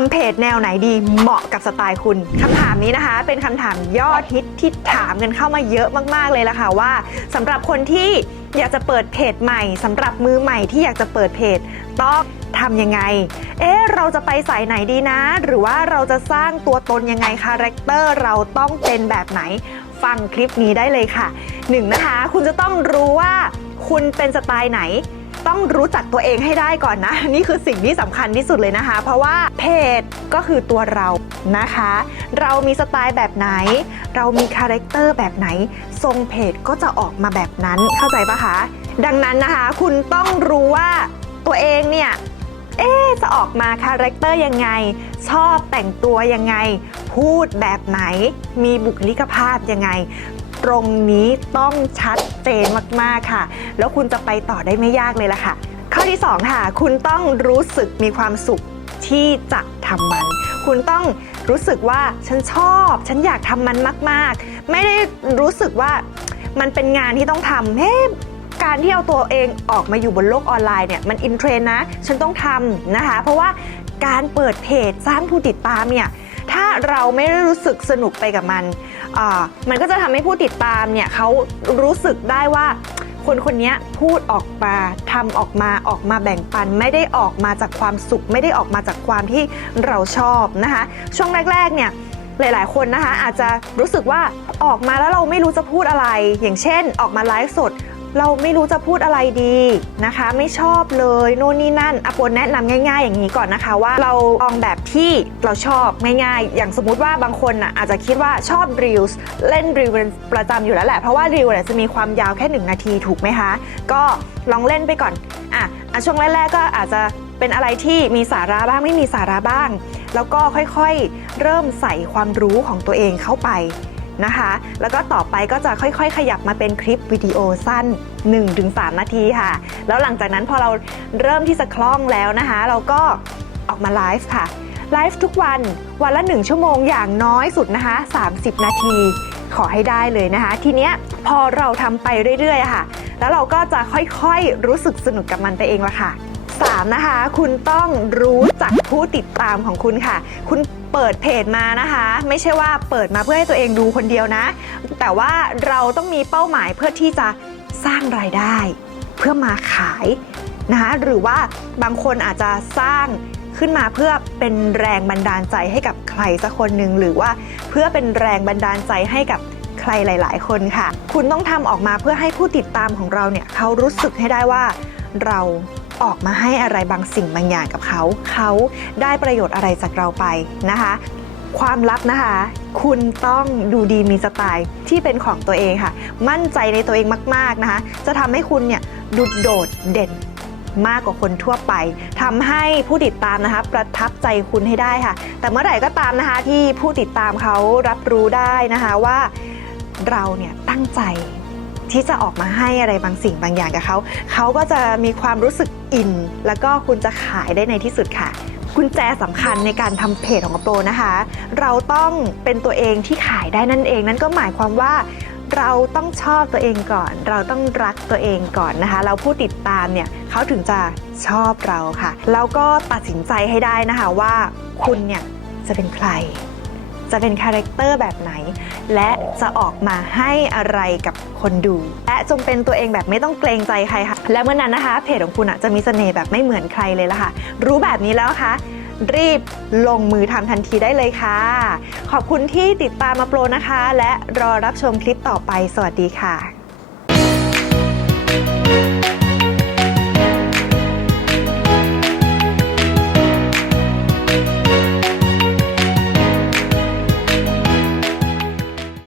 ำเพจแนวไหนดีเหมาะกับสไตล์คุณคำถามนี้นะคะ เป็นคำถามยอดฮิตที่ถามกันเข้ามาเยอะมากๆเลยละค่ะว่าสำหรับคนที่อยากจะเปิดเพจใหม่สำหรับมือใหม่ที่อยากจะเปิดเพจต้องทำยังไง เอ๊ะ เราจะไปสายไหนดีนะ หรือว่าเราจะสร้างตัวตนยังไงคาแรคเตอร์เราต้องเป็นแบบไหน ฟังคลิปนี้ได้เลยค่ะหนึ่งนะคะ คุณจะต้องรู้ว่าคุณเป็นสไตล์ไหน ต้องรู้จักตัวเองให้ได้ก่อนนะ นี่คือสิ่งที่สำคัญที่สุดเลยนะคะ เพราะว่าเพจก็คือตัวเรานะคะ เรามีสไตล์แบบไหน เรามีคาแรคเตอร์แบบไหน ทรงเพจก็จะออกมาแบบนั้นเข้าใจปะคะ ดังนั้นนะคะ คุณต้องรู้ว่าตัวเองเนี่ยเอ๊จะออกมาคาแรคเตอร์ยังไง ชอบแต่งตัวยังไง พูดแบบไหน มีบุคลิกภาพยังไง ตรงนี้ต้องชัดเจนมากๆค่ะ แล้วคุณจะไปต่อได้ไม่ยากเลยล่ะค่ะ ข้อที่ 2 ค่ะ คุณต้องรู้สึกมีความสุขที่จะทำมัน คุณต้องรู้สึกว่าฉันชอบ ฉันอยากทำมันมาก ๆ ไม่ได้รู้สึกว่ามันเป็นงานที่ต้องทำเฮ้การที่เอาตัวเองออกมาอยู่บนโลกออนไลน์เนี่ยมันอินเทรนนะ ฉันต้องทำนะคะ เพราะว่าการเปิดเพจสร้างผู้ติดตามเนี่ยถ้าเราไม่ได้รู้สึกสนุกไปกับมัน มันก็จะทำให้ผู้ติดตามเนี่ยเขารู้สึกได้ว่าคนคนนี้พูดออกมาทำออกมาออกมาแบ่งปัน ไม่ได้ออกมาจากความสุข ไม่ได้ออกมาจากความที่เราชอบนะคะ ช่วงแรก ๆ เนี่ยหลาย ๆ คนนะคะอาจจะรู้สึกว่าออกมาแล้วเราไม่รู้จะพูดอะไร อย่างเช่น ออกมาไลฟ์สด เราไม่รู้จะพูดอะไรดีนะคะ ไม่ชอบเลยโน่นนี่นั่นอปนแนะนำง่าย ๆ อย่างนี้ก่อนนะคะ ว่าเราลองแบบที่เราชอบง่ายๆ อย่างสมมุติว่าบางคนน่ะอาจจะคิดว่าชอบ Reels เล่น Reels เป็นประจำอยู่แล้วแหละเพราะว่า Reels เนี่ยจะมีความยาวแค่ 1 นาทีถูกไหมคะ ก็ลองเล่นไปก่อนอะอะช่วงแรกๆก็อาจจะเป็นอะไรที่มีสาระบ้างไม่มีสาระบ้าง แล้วก็ค่อยๆ เริ่มใส่ความรู้ของตัวเองเข้าไป นะคะ แล้วก็ต่อไปก็จะค่อยๆ ขยับมาเป็นคลิปวิดีโอสั้น 1-3 นาทีค่ะ แล้วหลังจากนั้นพอเราเริ่มที่จะคล่องแล้วนะคะ เราก็ออกมาไลฟ์ค่ะไลฟ์ทุกวันวันละ 1 ชั่วโมงอย่างน้อยสุดนะคะ 30 นาทีขอให้ได้เลยนะคะ ทีเนี้ยพอเราทำไปเรื่อยๆค่ะ แล้วเราก็จะค่อยๆรู้สึกสนุกกับมันไปเองละค่ะ 3 นะคะ คุณต้องรู้จักผู้ติดตามของคุณค่ะ คุณ เปิดเพจมานะคะ ไม่ใช่ว่าเปิดมาเพื่อให้ตัวเองดูคนเดียวนะ แต่ว่าเราต้องมีเป้าหมายเพื่อที่จะสร้างรายได้ เพื่อมาขายนะคะหรือว่าบางคนอาจจะสร้างขึ้นมาเพื่อเป็นแรงบันดาลใจให้กับใครสักคนหนึ่งหรือว่าเพื่อเป็นแรงบันดาลใจให้กับใครหลาย ๆ คนค่ะ คุณต้องทำออกมาเพื่อให้ผู้ติดตามของเราเนี่ยเขารู้สึกให้ได้ว่าเรา ออกมาให้อะไรบางสิ่งบางอย่างกับเขา เขาได้ประโยชน์อะไรจากเราไปนะคะ ความลับนะคะ คุณต้องดูดีมีสไตล์ที่เป็นของตัวเองค่ะ มั่นใจในตัวเองมาก ๆนะคะ จะทำให้คุณเนี่ยดุดโดดเด่นมากกว่าคนทั่วไปทำให้ผู้ติดตามนะคะ ประทับใจคุณให้ได้ค่ะ แต่เมื่อไหร่ก็ตามนะคะที่ผู้ติดตามเขารับรู้ได้นะคะว่าเราเนี่ยตั้งใจ ที่จะออกมาให้อะไรบางสิ่งบางอย่างกับเขา เขาก็จะมีความรู้สึกอิน แล้วก็คุณจะขายได้ในที่สุดค่ะกุญแจสำคัญในการทำเพจของโปรนะคะ เราต้องเป็นตัวเองที่ขายได้นั่นเอง นั่นก็หมายความว่าเราต้องชอบตัวเองก่อน เราต้องรักตัวเองก่อนนะคะแล้วผู้ติดตามเนี่ยเขาถึงจะชอบเราค่ะ แล้วก็ตัดสินใจให้ได้นะคะว่าคุณเนี่ยจะเป็นใคร จะเป็นคาแรคเตอร์แบบไหน และจะออกมาให้อะไรกับคนดู และจงเป็นตัวเองแบบไม่ต้องเกรงใจใครค่ะ และเมื่อนั้นนะคะ เพจของคุณอะจะมีเสน่ห์แบบไม่เหมือนใครเลยละค่ะ รู้แบบนี้แล้วนะคะรีบลงมือทำทันทีได้เลยค่ะ ขอบคุณที่ติดตามมาโปรนะคะ และรอรับชมคลิปต่อไป สวัสดีค่ะ